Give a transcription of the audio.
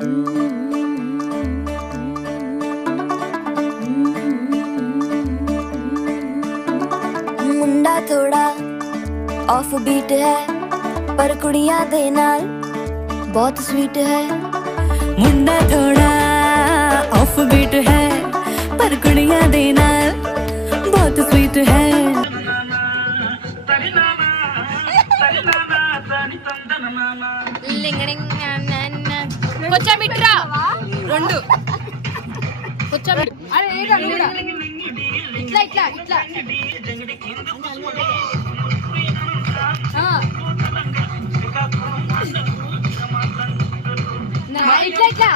मुंडा थोड़ा off beat है पर कुड़ियां दे नाल बहुत स्वीट है। मुंडा थोड़ा ऑफ बीट है पर कुड़ियां दे नाल बहुत स्वीट है। కొంచెం ఇట్రా రెండు కొంచెం అరే ఏగా నువ్వు కూడా ఇట్లా ఇట్లా ఇట్లా ఇట్లా ఇట్లా